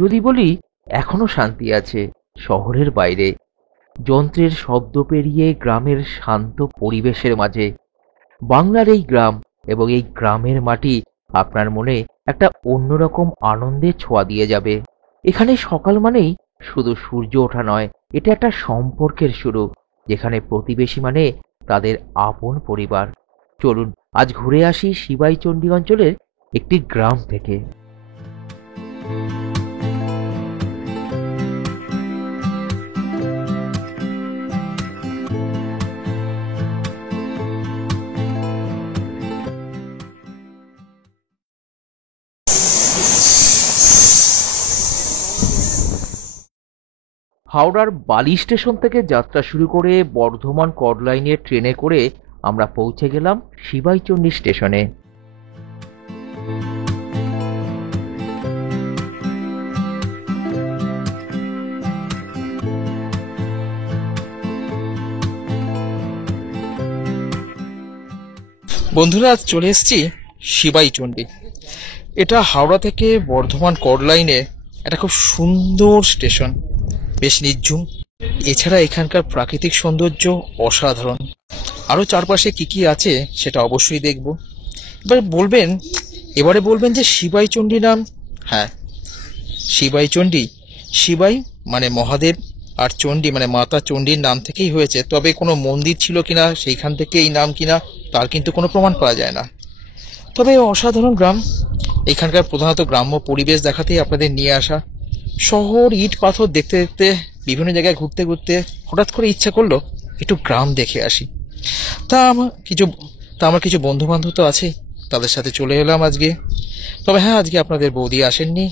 যদি বলি এখনো শান্তি আছে শহরের বাইরে, যন্ত্রের শব্দ পেরিয়ে গ্রামের শান্ত পরিবেশের মাঝে। বাংলার এই গ্রাম এবং এই গ্রামের মাটি আপনার মনে একটা অন্যরকম আনন্দের ছোঁয়া দিয়ে যাবে। এখানে সকাল মানেই শুধু সূর্য ওঠা নয়, এটা একটা সম্পর্কের শুরু, যেখানে প্রতিবেশী মানে তাদের আপন পরিবার। চলুন আজ ঘুরে আসি সিবাইচণ্ডী অঞ্চলের একটি গ্রাম থেকে। হাওড়ার বালি স্টেশন থেকে যাত্রা শুরু করে বর্ধমান কর্ডলাইনের ট্রেনে করে আমরা পৌঁছে গেলাম সিবাইচণ্ডী স্টেশনে। বন্ধুরা, আজ চলে এসেছি সিবাইচণ্ডী। এটা হাওড়া থেকে বর্ধমান কর্ড লাইনে একটা খুব সুন্দর স্টেশন, বেশ নির্ঝুম। এছাড়া এখানকার প্রাকৃতিক সৌন্দর্য অসাধারণ। আরো চারপাশে কি কি আছে সেটা অবশ্যই দেখব। এবারে বলবেন যে সিবাইচণ্ডী নাম। হ্যাঁ, সিবাইচণ্ডী, সিবাই মানে মহাদেব, আর চণ্ডী মানে মাতা চণ্ডীর নাম থেকেই হয়েছে। তবে কোনো মন্দির ছিল কিনা, সেইখান থেকে এই নাম কিনা, তার কিন্তু কোনো প্রমাণ পাওয়া যায় না। তবে অসাধারণ গ্রাম। এখানকার প্রধানত গ্রাম্য পরিবেশ দেখাতেই আপনাদের নিয়ে আসা। শহর ইট পাথর দেখতে দেখতে বিভিন্ন জায়গায় ঘুরতে ঘুরতে হঠাৎ করে ইচ্ছা করলো একটু গ্রাম দেখে আসি। তা আমার কিছু বন্ধু বান্ধব তো আছে, তাদের সাথে চলে এলাম আজকে। তবে হ্যাঁ, আজকে আপনাদের বৌদি আসেননি।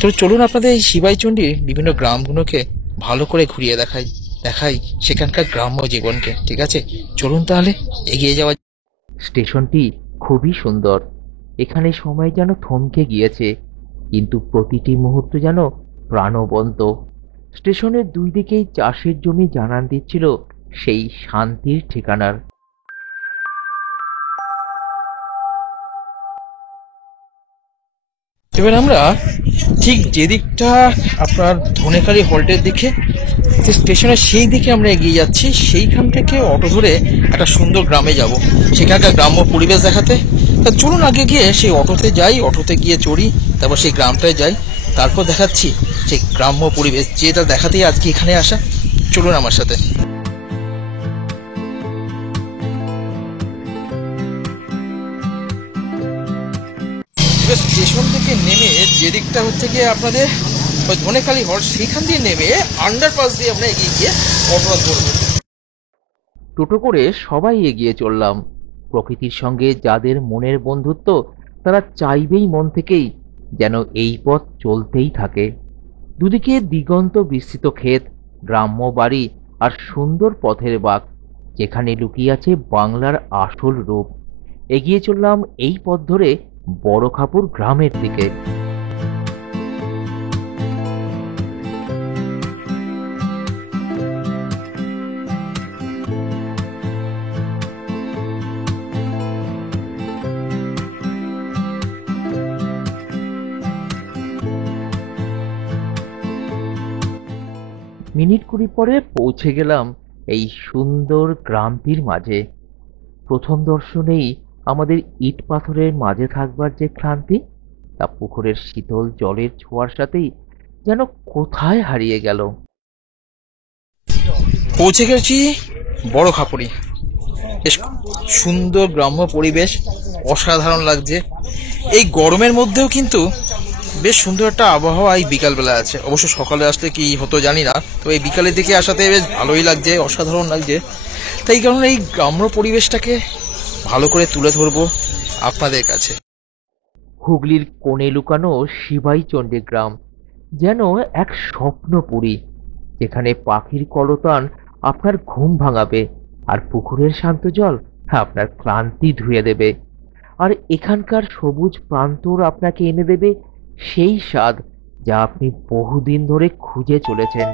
তো চলুন আপনাদের এই সিবাইচণ্ডীর বিভিন্ন গ্রামগুলোকে ভালো করে ঘুরিয়ে দেখাই সেখানকার গ্রাম্য জীবনকে। ঠিক আছে, চলুন তাহলে এগিয়ে যাওয়া। স্টেশনটি খুবই সুন্দর। এখানে সময় যেন থমকে গিয়েছে, কিন্তু প্রতিটি মুহূর্ত যেন প্রাণবন্ত। স্টেশনের দুই দিকেই চাষের জমি জানান দিচ্ছিল সেই শান্তির ঠিকানার। এবার আমরা ঠিক যে দিকটা আপনার ধনেখালি হল্টের দিকে, যে স্টেশনের সেই দিকে আমরা এগিয়ে যাচ্ছি। সেইখান থেকে অটো ধরে একটা সুন্দর গ্রামে যাব, সেখানকার গ্রাম্য পরিবেশ দেখাতে। তা চলুন আগে গিয়ে সেই অটোতে যাই, অটোতে গিয়ে চড়ি, তারপর সেই গ্রামটায় যাই, তারপর দেখাচ্ছি সেই গ্রাম্য পরিবেশ, যেটা দেখাতেই আজকে এখানে আসা। চলুন আমার সাথে। স্টেশন থেকে নেমে যে দিকটা হচ্ছে গিয়ে আপনাদের ওই ধনেখালি হল্ট, সেইখান দিয়ে নেমে আন্ডারপাস দিয়ে আমরা এগিয়ে গিয়ে অটোটা ধরবো। টোটো করে সবাই এগিয়ে চললাম। প্রকৃতির সঙ্গে যাদের মনের বন্ধুত্ব, তারা চাইবেই মন থেকেই যেন এই পথ চলতেই থাকে। দুদিকে দিগন্ত বিস্তৃত ক্ষেত, গ্রাম্য বাড়ি আর সুন্দর পথের বাঁক, যেখানে লুকিয়ে আছে বাংলার আসল রূপ। এগিয়ে চললাম এই পথ ধরে বড়খাপুর গ্রামের দিকে। মিনিট কুড়ি পরে পৌঁছে গেলাম এই সুন্দর গ্রামটির মাঝে। প্রথম দর্শনেই আমাদের ইট পাথরের মাঝে থাকবার যে ক্লান্তি, তা পুকুরের শীতল জলের ছোঁয়ার সাথেই যেন কোথায় হারিয়ে গেল। পৌঁছে গেছি বড় খাপুরি। বেশ সুন্দর গ্রাম্য পরিবেশ, অসাধারণ লাগছে। এই গরমের মধ্যেও কিন্তু বেশ সুন্দর একটা আবহাওয়া এই বিকালবেলা আছে। অবশ্য সকালে আসলে কি হতো জানি না, তো এই বিকালের দিকে আসাতে বেশ ভালোই লাগছে, অসাধারণ লাগছে। তাই এই কারণে এই গ্রাম্য পরিবেশটাকে ভালো করে তুলে ধরবো আপনাদের কাছে। হুগলির কোণে লুকানো সিবাইচণ্ডী গ্রাম যেন এক স্বপ্নপুরী, যেখানে পাখির কলতান আপনার ঘুম ভাঙাবে, আর পুকুরের শান্ত জল আপনার ক্লান্তি ধুয়ে দেবে। আর এখানকার সবুজ প্রান্তর আপনাকে এনে দেবে সেই স্বাদ যা আপনি বহুদিন ধরে খুঁজে চলেছেন।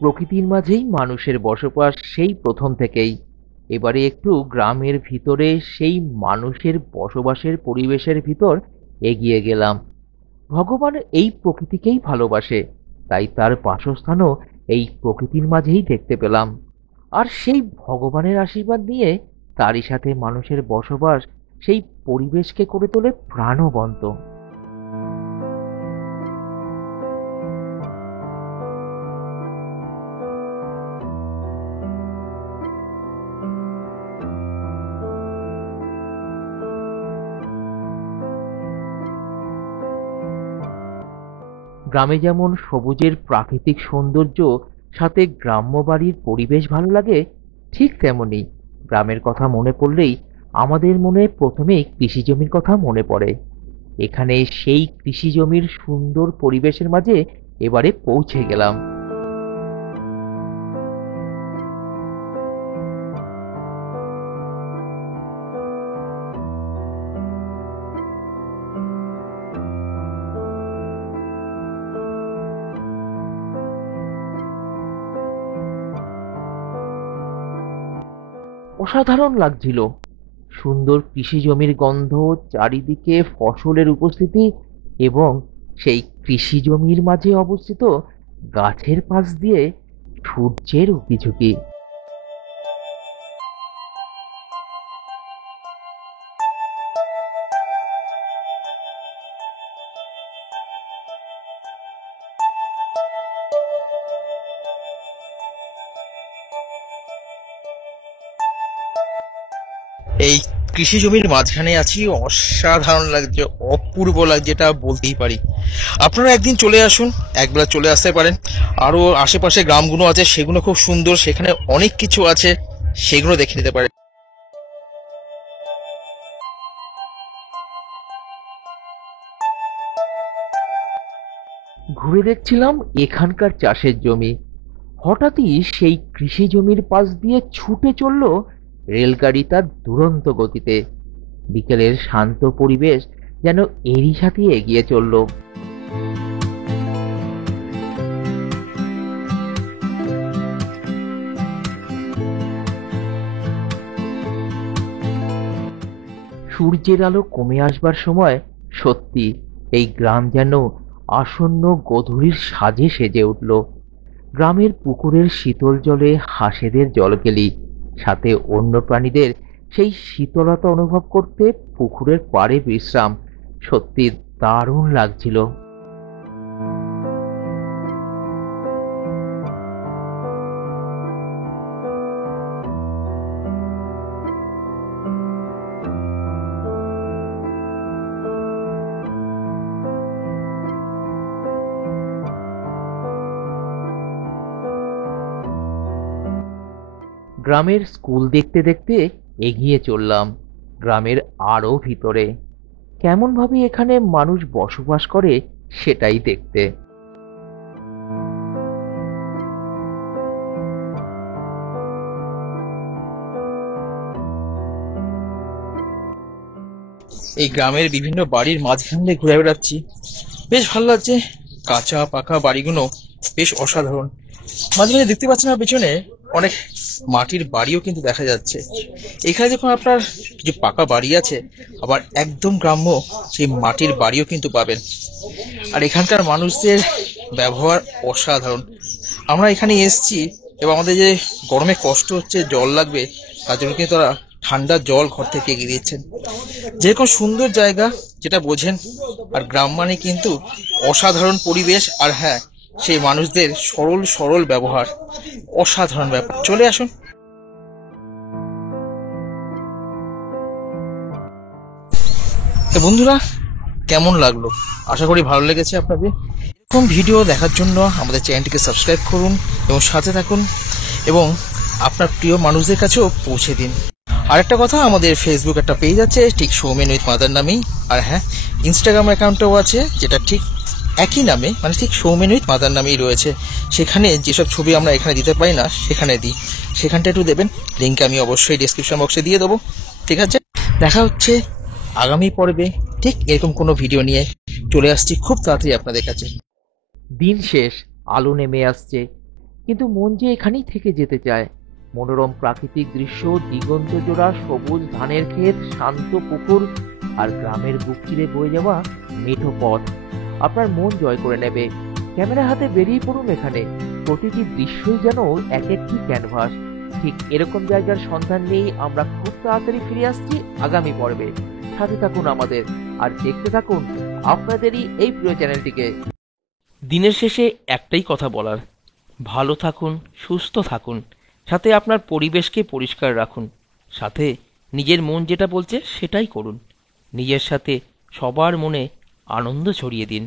প্রকৃতির মাঝেই মানুষের বসবাস সেই প্রথম থেকেই। এবারে একটু গ্রামের ভিতরে সেই মানুষের বসবাসের পরিবেশের ভিতর এগিয়ে গেলাম। ভগবান এই প্রকৃতিকেই ভালোবাসে, তাই তার বাসস্থানও এই প্রকৃতির মাঝেই দেখতে পেলাম। আর সেই ভগবানের আশীর্বাদ নিয়ে তারই সাথে মানুষের বসবাস সেই পরিবেশকে করে তোলে প্রাণবন্ত। গ্রামে যেমন সবুজের প্রাকৃতিক সৌন্দর্য সাথে গ্রাম্য বাড়ির পরিবেশ ভালো লাগে, ঠিক তেমনি গ্রামের কথা মনে পড়লেই আমাদের মনে প্রথমেই কৃষি জমির কথা মনে পড়ে। এখানে সেই কৃষি জমির সুন্দর পরিবেশের মাঝে এবারে পৌঁছে গেলাম। অসাধারণ লাগছিল। সুন্দর কৃষি জমির গন্ধ, চারিদিকে ফসলের উপস্থিতি এবং সেই কৃষি জমির মাঝে অবস্থিত গাছের পাশ দিয়ে সূর্যের উঁকিঝুঁকি। এই কৃষি জমির মাঝখানে আছি, অসাধারণ লাগছে, অপূর্ব লাগছে, এটা বলতেই পারি। আপনারা একদিন চলে আসুন, একবেলা চলে আসতে পারেন। আরো আশেপাশে গ্রামগুলো আছে, সেগুলো খুব সুন্দর, সেখানে অনেক কিছু আছে, সেগুলো দেখে নিতে পারেন। ঘুরে দেখছিলাম এখানকার চাষের জমি। হঠাৎই সেই কৃষি জমির পাশ দিয়ে ছুটে চলল রেলগাড়ি তার দুরন্ত গতিতে। বিকেলের শান্ত পরিবেশ যেন এরই সাথে এগিয়ে চলল। সূর্যের আলো কমে আসবার সময় সত্যি এই গ্রাম যেন আসন্ন গোধূলির সাজে সেজে উঠল। গ্রামের পুকুরের শীতল জলে হাঁসেদের জলকেলি, সাথে অন্য প্রাণীদের সেই শীতলতা অনুভব করতে পুকুরের পাড়ে বিশ্রাম, সত্যি দারুণ লাগছিল। গ্রামের স্কুল দেখতে দেখতে এগিয়ে চললাম গ্রামের আরো ভিতরে। কেমন ভাবে এখানে মানুষ বসবাস করে সেটাই দেখতে। এই গ্রামের বিভিন্ন বাড়ির মাঝখান দিয়ে ঘুরে বেড়াচ্ছি, বেশ ভালো লাগছে। কাঁচা পাকা বাড়িগুলো বেশ অসাধারণ। মাঝে মাঝে দেখতে পাচ্ছেন আমার পেছনে অনেক মাটির বাড়িও কিন্তু দেখা যাচ্ছে। এখানে যখন আপনার কিছু পাকা বাড়ি আছে, আবার একদম গ্রাম্য সেই মাটির বাড়িও কিন্তু পাবেন। আর এখানকার মানুষদের ব্যবহার অসাধারণ। আমরা এখানে এসেছি এবং আমাদের যে গরমে কষ্ট হচ্ছে, জল লাগবে, তার জন্য কিন্তু তারা ঠান্ডা জল ঘর থেকে এগিয়ে দিচ্ছেন। যেরকম সুন্দর জায়গা, যেটা বোঝেন। আর গ্রাম মানে কিন্তু অসাধারণ পরিবেশ, আর হ্যাঁ, সেই মানুষদের সরল সরল ব্যবহার, অসাধারণ ব্যাপার। চলে আসুন। তো বন্ধুরা, কেমন লাগলো? আশা করি ভালো লেগেছে আপনাদের। এরকম ভিডিও দেখার জন্য আমাদের চ্যানেলটিকে সাবস্ক্রাইব করুন এবং সাথে থাকুন, এবং আপনার প্রিয় মানুষদের কাছেও পৌঁছে দিন। আরেকটা কথা, আমাদের ফেসবুক একটা পেজ আছে ঠিক সৌমেন উইথ মাদার নামেই। আর হ্যাঁ, ইনস্টাগ্রাম অ্যাকাউন্টও আছে, যেটা ঠিক একই নামে, মানে ঠিক সৌমেন উইথ মাদার নামেই রয়েছে। সেখানে যেসব ছবি আমরা এখানে দিতে পারি না, সেখানে দিই। সেখানটা একটু দেবেন, লিঙ্ক আমি অবশ্যই ডেসক্রিপশন বক্সে দিয়ে দেবো। ঠিক আছে, দেখা হচ্ছে আগামী পর্বে ঠিক এরকম কোনো ভিডিও নিয়ে। চলে আসছি খুব তাড়াতাড়ি আপনাদের কাছে। দিন শেষ, আলো নেমে আসছে, কিন্তু মন যে এখানেই থেকে যেতে চায়। মনোরম প্রাকৃতিক দৃশ্য, দিগন্ত জোড়া সবুজ ধানের ক্ষেত, শান্ত পুকুর আর গ্রামের বুক চিরে বয়ে যাওয়া মেঠো পথ আপনার মন জয় করে নেবে। ক্যামেরা হাতে বেরিয়ে পড়ুন এখানে। প্রতিটি দৃশ্যই যেন এক একটি ক্যানভাস। ঠিক এরকম জায়গার সন্ধান নিয়েই আমরা খুব তাড়াতাড়ি ফিরে আসছি আগামী পর্বে। সাথে থাকুন আমাদের আর দেখতে থাকুন আপনাদেরই এই প্রিয় চ্যানেলটিকে। দিনের শেষে একটাই কথা বলার, ভালো থাকুন, সুস্থ থাকুন, সাথে আপনার পরিবেশকে পরিষ্কার রাখুন, সাথে নিজের মন যেটা বলছে সেটাই করুন। নিজের সাথে সবার মনে আনন্দ ছড়িয়ে দিন।